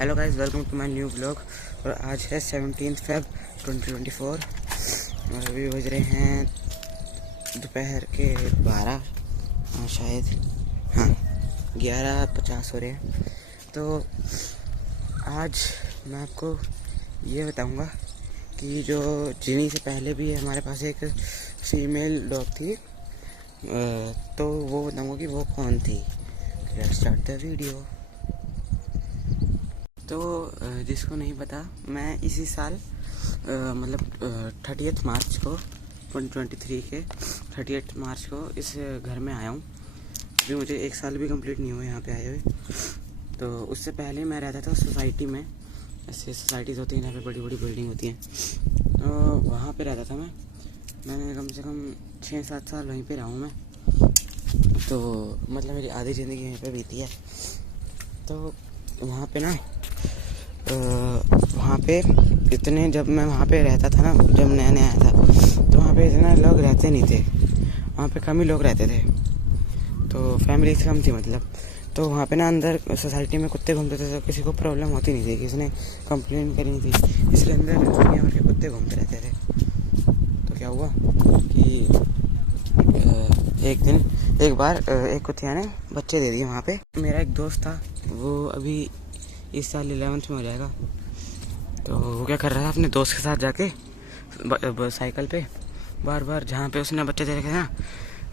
Hello guys, welcome to my new blog. और आज है 17 Feb 2024 और अभी बज रहे हैं दोपहर के 12 शायद, हाँ 11:50 हो रहे हैं। तो आज मैं आपको ये बताऊंगा कि जो जिनी से पहले भी हमारे पास एक फीमेल डॉग थी, तो वो बताऊंगा कि वो कौन थी। Let's start the video. तो जिसको नहीं पता, मैं इसी साल मतलब 30 मार्च को 2023 के 30 मार्च को इस घर में आया हूँ। अभी मुझे 1 साल भी कंप्लीट नहीं हुआ यहाँ पे आए हुए। तो उससे पहले मैं रहता था सोसाइटी में। ऐसे सोसाइटीज़ होती हैं, यहाँ पे बड़ी बड़ी बिल्डिंग होती हैं, तो वहाँ पे रहता था मैंने कम से कम 6-7 साल वहीं पे रहा हूँ मैं। तो मतलब मेरी आधी ज़िंदगी यहीं पे बीती है। तो वहाँ पे ना वहाँ पे इतने, जब मैं वहाँ पे रहता था ना, जब नया नया आया था, तो वहाँ पे इतने लोग रहते नहीं थे। वहाँ पे कम ही लोग रहते थे, तो फैमिली कम थी मतलब। तो वहाँ पे ना अंदर सोसाइटी में कुत्ते घूमते थे, तो किसी को प्रॉब्लम होती नहीं थी, किसी ने कंप्लेन करी नहीं थी। इसलिए अंदर दुनिया भर के कुत्ते घूमते रहते थे। तो क्या हुआ कि एक बार एक कुतिया ने बच्चे दे दिए वहाँ पे। मेरा एक दोस्त था, वो अभी इस साल 11th में हो जाएगा। तो वो क्या कर रहा था, अपने दोस्त के साथ जाके साइकिल पे बार बार जहाँ पे उसने बच्चे दे रखे थे ना,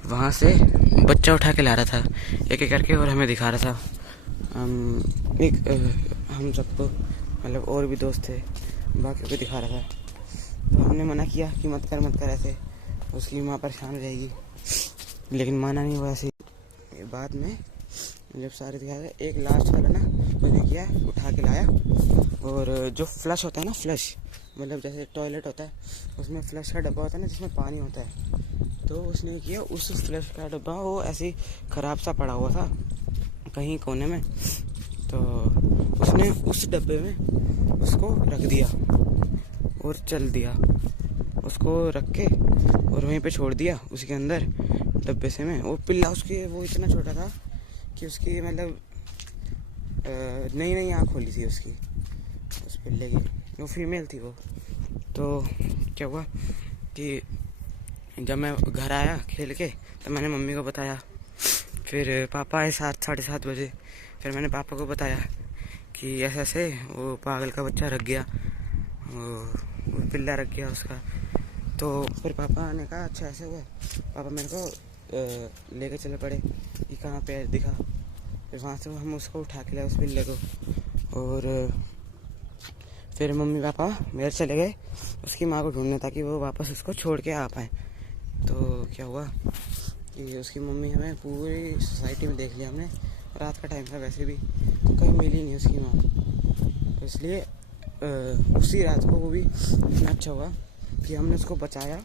वहाँ से बच्चा उठा के ला रहा था एक एक करके, और हमें दिखा रहा था। हम सबको, मतलब और भी दोस्त थे, बाकी को दिखा रहा था। तो हमने मना किया कि मत कर ऐसे, उसकी माँ परेशान हो जाएगी, लेकिन माना नहीं हुआ ऐसे। बाद में जब सारे दिखाया गया, एक लास्ट वाला ना मैंने किया, उठा के लाया, और जो फ्लश होता है ना, फ्लश मतलब जैसे टॉयलेट होता है, उसमें फ्लश का डब्बा होता है ना, जिसमें पानी होता है। तो उसने किया, उस फ्लश का डब्बा वो ऐसे ही ख़राब सा पड़ा हुआ था कहीं कोने में, तो उसने उस डब्बे में उसको रख दिया और चल दिया। उसको रख के और वहीं पे छोड़ दिया उसके अंदर डब्बे से में। वो पिल्ला उसके, वो इतना छोटा था कि उसकी मतलब नई नई आँख खोली थी उसकी, उस पिल्ले की। वो फीमेल थी वो। तो क्या हुआ कि जब मैं घर आया खेल के, तो मैंने मम्मी को बताया। फिर पापा आए 7-7:30 बजे। फिर मैंने पापा को बताया कि ऐसे ऐसे वो पागल का बच्चा रख गया, वो पिल्ला रख गया उसका। तो फिर पापा ने कहा अच्छा ऐसे हुआ। पापा मेरे को लेके चले पड़े कि कहाँ पे दिखा। फिर वहाँ से हम उसको उठा के लाए, उस पिल्ले को। और फिर मम्मी पापा मेरे चले गए उसकी माँ को ढूंढने, ताकि वो वापस उसको छोड़ के आ पाए। तो क्या हुआ कि उसकी मम्मी, हमें पूरी सोसाइटी में देख लिया हमने, रात का टाइम था वैसे भी, तो कहीं मिली नहीं उसकी माँ। तो इसलिए उसी रात को, वो भी इतना अच्छा हुआ कि हमने उसको बचाया।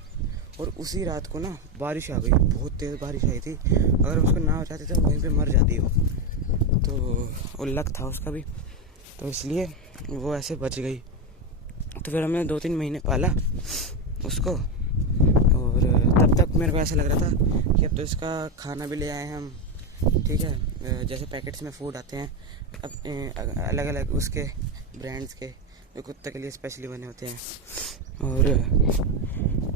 और उसी रात को ना बारिश आ गई, बहुत तेज़ बारिश आई थी। अगर उसको ना हो जाती तो वहीं पे मर जाती वो। तो वो लक था उसका भी, तो इसलिए वो ऐसे बच गई। तो फिर हमने 2-3 महीने पाला उसको। और तब तक मेरे को ऐसा लग रहा था कि अब तो इसका खाना भी ले आए हैं हम, ठीक है, जैसे पैकेट्स में फूड आते हैं अब अलग अलग उसके ब्रांड्स के, जो कुत्ते के लिए स्पेशली बने होते हैं।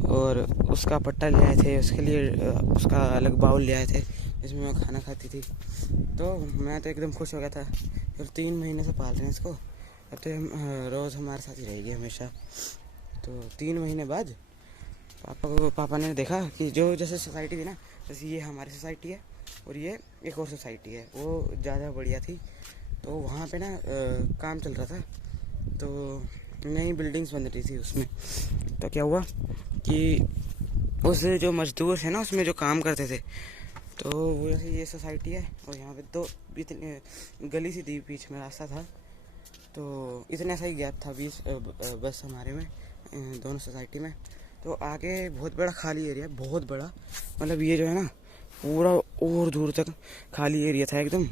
और उसका पट्टा ले आए थे उसके लिए, उसका अलग बाउल ले आए थे जिसमें मैं खाना खाती थी। तो मैं तो एकदम खुश हो गया था। फिर 3 महीने से पाल रहे हैं इसको, अब तो रोज़ हमारे साथ ही रहेगी हमेशा। तो 3 महीने बाद पापा ने देखा कि जो जैसे सोसाइटी थी ना, जैसे ये हमारी सोसाइटी है और ये एक और सोसाइटी है, वो ज़्यादा बढ़िया थी। तो वहाँ पे ना काम चल रहा था, तो नई बिल्डिंग्स बन रही थी उसमें। तो क्या हुआ कि उस जो मजदूर है ना उसमें जो काम करते थे, तो वो जैसे ये सोसाइटी है और यहाँ पे 2 इतने गली सी थी, बीच में रास्ता था। तो इतना सा ही गैप था बीच बस हमारे में, दोनों सोसाइटी में। तो आगे बहुत बड़ा खाली एरिया, बहुत बड़ा, मतलब ये जो है ना पूरा और दूर तक खाली एरिया था एकदम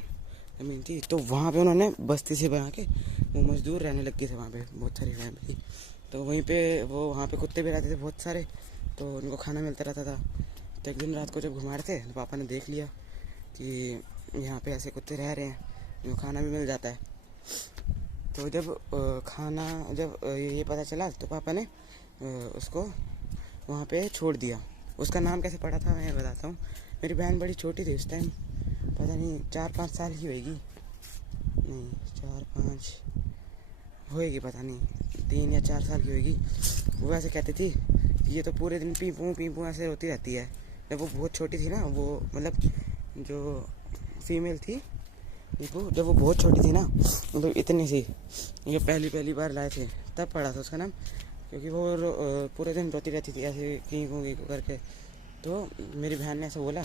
ज़मीन थी। तो वहाँ पे उन्होंने बस्ती से बना के वो मज़दूर रहने लग गए थे वहाँ पे, बहुत सारी फैमिली। तो वहीं पे वो वहाँ पे कुत्ते भी रहते थे बहुत सारे, तो उनको खाना मिलता रहता था। तो एक दिन रात को जब घुमा रहे थे, तो पापा ने देख लिया कि यहाँ पे ऐसे कुत्ते रह रहे हैं, इनको खाना भी मिल जाता है। तो जब खाना जब ये पता चला तो पापा ने उसको वहाँ पे छोड़ दिया। उसका नाम कैसे पड़ा था मैं बताता हूँ। मेरी बहन बड़ी छोटी थी उस टाइम, पता नहीं 4-5 साल की होगी, नहीं 4-5 होएगी, पता नहीं 3 या 4 साल की होगी। वो ऐसे कहती थी ये तो पूरे दिन पीपू ऐसे रोती रहती है। जब वो बहुत छोटी थी ना, वो मतलब जो फीमेल थी पीपू, जब वो बहुत छोटी थी ना, मतलब इतनी सी, ये पहली बार लाए थे तब पड़ा था उसका नाम, क्योंकि वो पूरे दिन रोती रहती थी ऐसे की को करके। तो मेरी बहन ने ऐसा बोला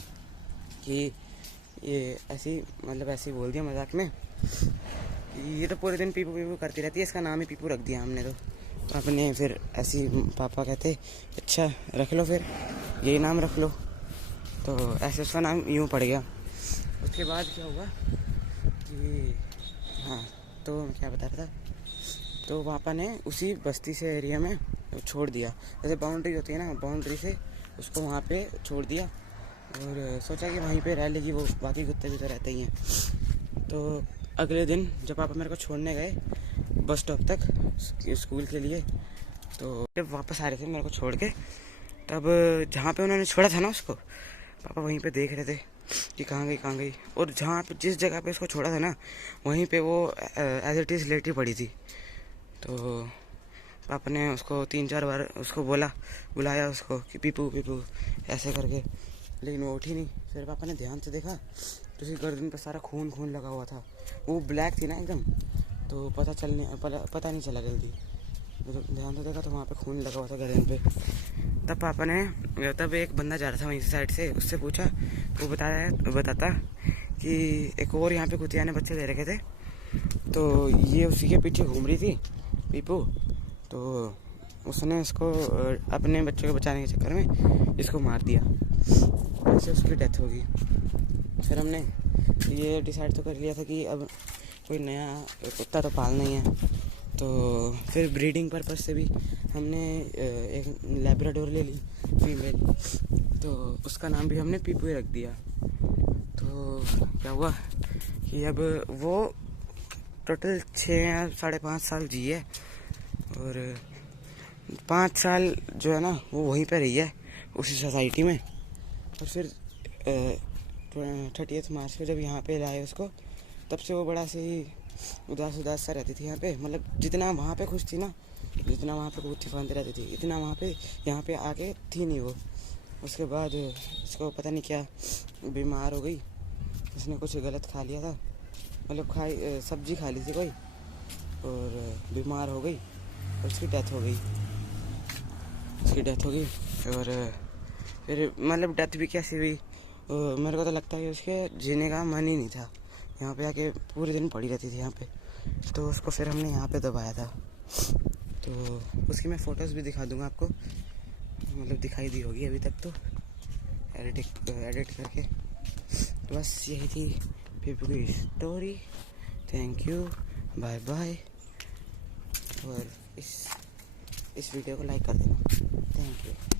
कि ये ऐसी मतलब ऐसे बोल दिया मजाक में, ये तो पूरे दिन पीपू करती रहती है, इसका नाम ही पीपू रख दिया हमने। तो आपने फिर ऐसी पापा कहते अच्छा रख लो, फिर यही नाम रख लो। तो ऐसे उसका नाम यूँ पड़ गया। उसके बाद क्या हुआ कि हाँ, तो मैं क्या बता रहा था, तो पापा ने उसी बस्ती से एरिया में छोड़ दिया। जैसे बाउंड्री होती है ना, बाउंड्री से उसको वहाँ पे छोड़ दिया और सोचा कि वहीं पे रह लेगी वो, बाकी कुत्ते भी तो रहते ही हैं। तो अगले दिन जब पापा मेरे को छोड़ने गए बस स्टॉप तक स्कूल के लिए, तो जब वापस आ रहे थे मेरे को छोड़ के, तब जहाँ पे उन्होंने छोड़ा था ना उसको, पापा वहीं पे देख रहे थे कि कहाँ गई। और जहाँ पे जिस जगह पे उसको छोड़ा था ना, वहीं पे वो एज इट इज़ लेटी पड़ी थी। तो पापा ने उसको 3-4 बार उसको बुलाया उसको कि पीपू ऐसे करके, लेकिन वो उठी नहीं। फिर पापा ने ध्यान से देखा तो उसकी गर्दन पर सारा खून लगा हुआ था। वो ब्लैक थी ना एकदम, तो पता नहीं चला जल्दी। तो ध्यान से देखा तो वहाँ पे खून लगा हुआ था गर्दन पे। तब एक बंदा जा रहा था वहीं से साइड से, उससे पूछा तो वो बताता कि एक और यहाँ पे कुतिया ने बच्चे दे रखे थे, तो ये उसी के पीछे घूम रही थी पीपू। तो उसने इसको अपने बच्चों को बचाने के चक्कर में इसको मार दिया, ऐसे उसकी डेथ होगी। फिर हमने ये डिसाइड तो कर लिया था कि अब कोई नया कुत्ता तो पालना ही है। तो फिर ब्रीडिंग पर्पस से भी हमने एक लैब्राडोर ले ली फीमेल, तो उसका नाम भी हमने पीपू ही रख दिया। तो क्या हुआ कि अब वो टोटल 6 या 5.5 साल जी है, और 5 साल जो है ना वो वहीं पे रही है उसी सोसाइटी में। और फिर 30 मार्च को जब यहाँ पे लाए उसको, तब से वो बड़ा से ही उदास सा रहती थी यहाँ पे। मतलब जितना वहाँ पे खुश थी ना, जितना वहाँ पे कुत्ते फांदते रहती थी, इतना वहाँ पे यहाँ पे आके थी नहीं वो। उसके बाद उसको पता नहीं क्या बीमार हो गई, उसने कुछ गलत खा लिया था, मतलब सब्जी खा ली थी कोई, और बीमार हो गई और उसकी डेथ हो गई। और फिर मतलब डेथ भी कैसी हुई, मेरे को तो लगता है कि उसके जीने का मन ही नहीं था। यहाँ पे आके पूरे दिन पड़ी रहती थी यहाँ पे, तो उसको फिर हमने यहाँ पे दबाया था। तो उसकी मैं फ़ोटोज़ भी दिखा दूँगा आपको, मतलब दिखाई दी होगी अभी तक तो एडिट करके। तो बस यही थी पीपू की story. Thank you, bye bye. और इस वीडियो को लाइक कर देना। Thank you.